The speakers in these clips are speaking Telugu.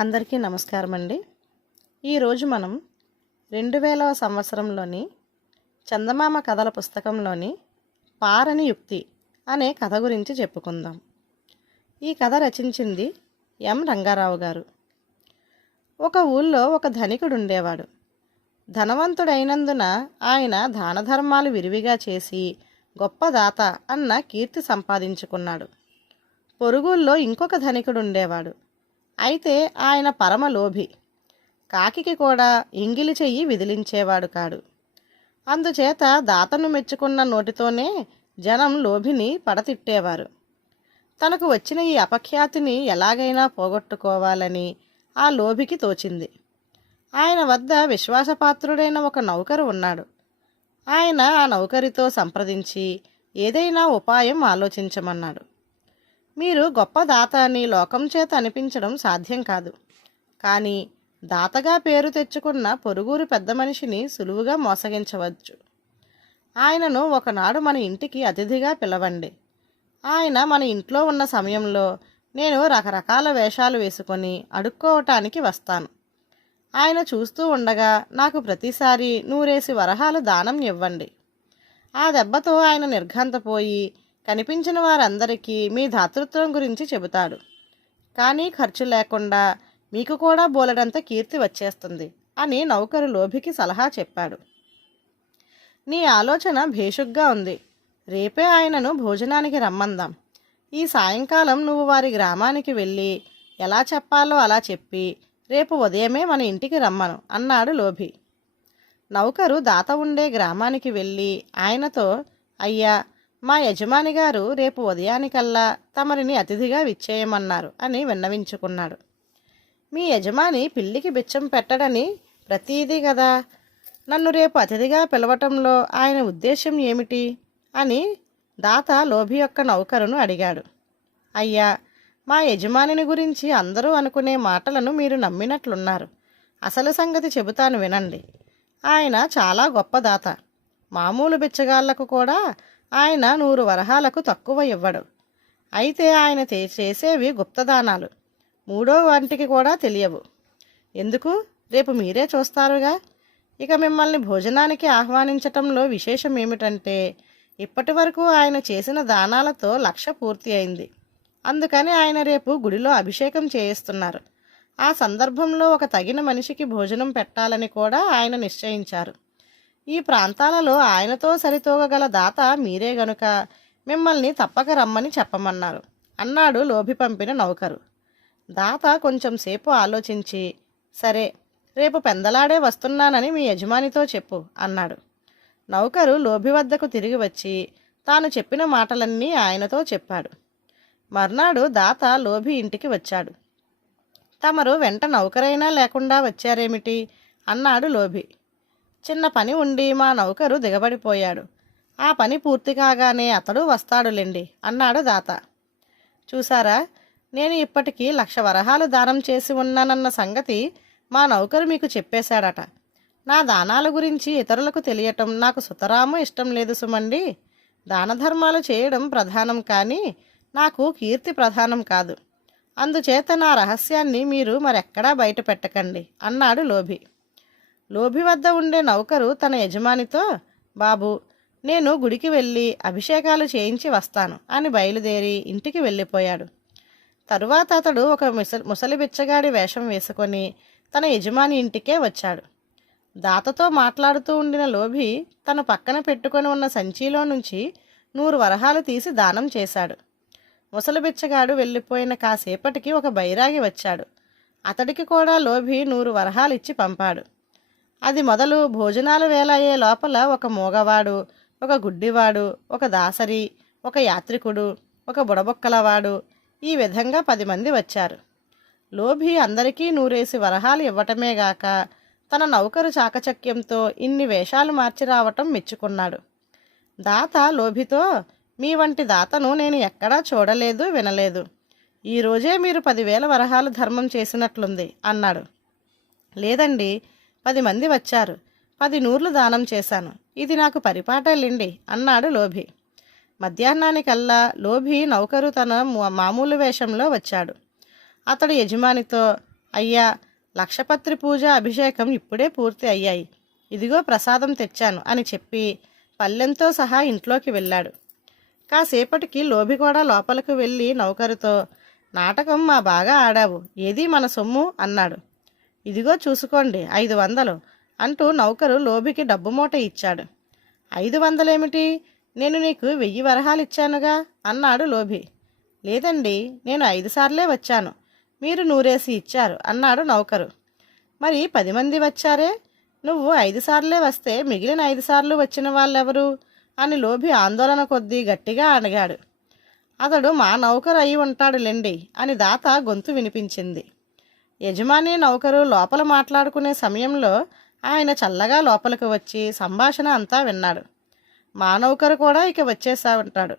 అందరికీ నమస్కారం అండి ఈరోజు మనం రెండు వేలవ సంవత్సరంలోని చందమామ కథల పుస్తకంలోని పారని యుక్తి అనే కథ గురించి చెప్పుకుందాం. ఈ కథ రచించింది ఎం రంగారావు గారు. ఒక ఊళ్ళో ఒక ధనికుడు ఉండేవాడు ధనవంతుడైనందున ఆయన దాన ధర్మాలు విరివిగా చేసి గొప్ప దాత అన్న కీర్తి సంపాదించుకున్నాడు. పొరుగుల్లో ఇంకొక ధనికుడు ఉండేవాడు అయితే ఆయన పరమ లోభి కాకికి కూడా ఇంగిలి చెయ్యి విదిలించేవాడు కాడు. అందుచేత దాతను మెచ్చుకున్న నోటితోనే జనం లోభిని పడతిట్టేవారు. తనకు వచ్చిన ఈ అపఖ్యాతిని ఎలాగైనా పోగొట్టుకోవాలని ఆ లోభికి తోచింది. ఆయన వద్ద విశ్వాసపాత్రుడైన ఒక నౌకరు ఉన్నాడు. ఆయన ఆ నౌకరితో సంప్రదించి ఏదైనా ఉపాయం ఆలోచించమన్నాడు. మీరు గొప్ప దాత అని లోకం చేత అనిపించడం సాధ్యం కాదు. కానీ దాతగా పేరు తెచ్చుకున్న పొరుగురు పెద్ద మనిషిని సులువుగా మోసగించవచ్చు. ఆయనను ఒకనాడు మన ఇంటికి అతిథిగా పిలవండి. ఆయన మన ఇంట్లో ఉన్న సమయంలో నేను రకరకాల వేషాలు వేసుకొని అడుక్కోవటానికి వస్తాను. ఆయన చూస్తూ ఉండగా నాకు ప్రతిసారి నూరేసి వరహాలు దానం ఇవ్వండి. ఆ దెబ్బతో ఆయన నిర్ఘంతపోయి కనిపించిన వారందరికీ మీ దాతృత్వం గురించి చెబుతాడు. కానీ ఖర్చు లేకుండా మీకు కూడా బోలెడంత కీర్తి వచ్చేస్తుంది అని నౌకరు లోభికి సలహా చెప్పాడు. నీ ఆలోచన భేషుగ్గా ఉంది. రేపే ఆయనను భోజనానికి రమ్మందాం. ఈ సాయంకాలం నువ్వు వారి గ్రామానికి వెళ్ళి ఎలా చెప్పాలో అలా చెప్పి రేపు ఉదయమే మన ఇంటికి రమ్మను అన్నాడు లోభి. నౌకరు దాత ఉండే గ్రామానికి వెళ్ళి ఆయనతో అయ్యా మా యజమాని గారు రేపు ఉదయానికల్లా తమరిని అతిథిగా విచ్చేయమన్నారు అని విన్నవించుకున్నాడు. మీ యజమాని పిల్లికి బిచ్చం పెట్టడని ప్రతీది కదా నన్ను రేపు అతిథిగా పిలవటంలో ఆయన ఉద్దేశం ఏమిటి? అని దాత లోభి యొక్క నౌకరును అడిగాడు. అయ్యా మా యజమానిని గురించి అందరూ అనుకునే మాటలను మీరు నమ్మినట్లున్నారు. అసలు సంగతి చెబుతాను వినండి. ఆయన చాలా గొప్ప దాత. మామూలు బిచ్చగాళ్ళకు కూడా ఆయన నూరు వరహాలకు తక్కువ ఇవ్వడు. అయితే ఆయన చేసేవి గుప్తదానాలు. మూడో వంటికి కూడా తెలియవు. ఎందుకు? రేపు మీరే చూస్తారుగా. ఇక మిమ్మల్ని భోజనానికి ఆహ్వానించటంలో విశేషం ఏమిటంటే ఇప్పటి వరకు ఆయన చేసిన దానాలతో లక్ష పూర్తి అయింది. అందుకని ఆయన రేపు గుడిలో అభిషేకం చేయిస్తున్నారు. ఆ సందర్భంలో ఒక తగిన మనిషికి భోజనం పెట్టాలని కూడా ఆయన నిశ్చయించారు. ఈ ప్రాంతాలలో ఆయనతో సరితూగగల దాత మీరే గనుక మిమ్మల్ని తప్పక రమ్మని చెప్పమన్నారు. అన్నాడు లోభి పంపిన నౌకరు. దాత కొంచెం సేపు ఆలోచించి సరే రేపు పెందలాడే వస్తున్నానని మీ యజమానితో చెప్పు అన్నాడు. నౌకరు లోభి వద్దకు తిరిగి వచ్చి తాను చెప్పిన మాటలన్నీ ఆయనతో చెప్పాడు. మర్నాడు దాత లోభి ఇంటికి వచ్చాడు. తమరు వెంట నౌకరైనా లేకుండా వచ్చారేమిటి? అన్నాడు లోభి. చిన్న పని ఉండి మా నౌకరు దిగబడిపోయాడు. ఆ పని పూర్తి కాగానే అతడు వస్తాడులేండి అన్నాడు దాత. చూసారా నేను ఇప్పటికీ లక్ష వరహాలు దానం చేసి ఉన్నానన్న సంగతి మా నౌకరు మీకు చెప్పేశాడట. నా దానాల గురించి ఇతరులకు తెలియటం నాకు సుతరాము ఇష్టం లేదు సుమండి. దాన ధర్మాలు చేయడం ప్రధానం కానీ నాకు కీర్తి ప్రధానం కాదు. అందుచేత నా రహస్యాన్ని మీరు మరెక్కడా బయట పెట్టకండి అన్నాడు లోభి. లోభి వద్ద ఉండే నౌకరు తన యజమానితో బాబు నేను గుడికి వెళ్ళి అభిషేకాలు చేయించి వస్తాను అని బయలుదేరి ఇంటికి వెళ్ళిపోయాడు. తరువాత అతడు ఒక ముసలి ముసలి బిచ్చగాడి వేషం వేసుకొని తన యజమాని ఇంటికే వచ్చాడు. దాతతో మాట్లాడుతూ ఉండిన లోభి తన పక్కన పెట్టుకొని ఉన్న సంచిలో నుంచి నూరు వరహాలు తీసి దానం చేశాడు. ముసలి బిచ్చగాడు వెళ్ళిపోయిన కాసేపటికి ఒక బైరాగి వచ్చాడు. అతడికి కూడా లోభి నూరు వరహాలు ఇచ్చి పంపాడు. అది మొదలు భోజనాల వేళ అయ్యే లోపల ఒక మూగవాడు ఒక గుడ్డివాడు ఒక దాసరి ఒక యాత్రికుడు ఒక బుడబొక్కలవాడు ఈ విధంగా పది మంది వచ్చారు. లోభి అందరికీ నూరేసి వరహాలు ఇవ్వటమే గాక తన నౌకరు చాకచక్యంతో ఇన్ని వేషాలు మార్చి రావటం మెచ్చుకున్నాడు. దాత లోభితో మీ వంటి దాతను నేను ఎక్కడా చూడలేదు వినలేదు. ఈరోజే మీరు పదివేల వరహాలు ధర్మం చేసినట్లుంది అన్నాడు. లేదండి పది మంది వచ్చారు. పది నూర్లు దానం చేశాను. ఇది నాకు పరిపాటలేండి అన్నాడు లోభి. మధ్యాహ్నానికల్లా లోభి నౌకరు తన మా- మామూలు వేషంలో వచ్చాడు. అతడు యజమానితో అయ్యా లక్షపత్రి పూజ అభిషేకం ఇప్పుడే పూర్తి అయ్యాయి. ఇదిగో ప్రసాదం తెచ్చాను అని చెప్పి పల్లెంతో సహా ఇంట్లోకి వెళ్ళాడు. కాసేపటికి లోభి కూడా లోపలికి వెళ్ళి నౌకరుతో నాటకం మా బాగా ఆడావు. ఏది మన సొమ్ము? అన్నాడు. ఇదిగో చూసుకోండి ఐదు వందలు అంటూ నౌకరు లోభికి డబ్బు మూట ఇచ్చాడు. ఐదు వందలేమిటి? నేను నీకు వెయ్యి వరహాలు ఇచ్చానుగా అన్నాడు లోభి లేదండి నేను ఐదు సార్లే వచ్చాను. మీరు నూరేసి ఇచ్చారు అన్నాడు నౌకరు. మరి పది మంది వచ్చారే? నువ్వు ఐదు సార్లే వస్తే మిగిలిన ఐదు సార్లు వచ్చిన వాళ్ళెవరు? అని లోభి ఆందోళన కొద్దీ గట్టిగా అడిగాడు. అతడు మా నౌకరు అయి ఉంటాడులేండి అని దాత గొంతు వినిపించింది. యజమాని నౌకరు లోపల మాట్లాడుకునే సమయంలో ఆయన చల్లగా లోపలికి వచ్చి సంభాషణ అంతా విన్నాడు. మా నౌకరు కూడా ఇక వచ్చేసా ఉంటాడు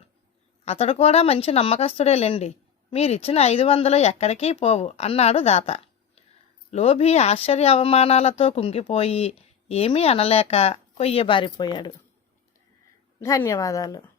అతడు కూడా మంచి నమ్మకస్తుడేలేండి మీరిచ్చిన ఐదు వందలు ఎక్కడికి పోవు అన్నాడు దాత. లోభి ఆశ్చర్య అవమానాలతో కుంగిపోయి ఏమీ అనలేక కొయ్యబారిపోయాడు. ధన్యవాదాలు.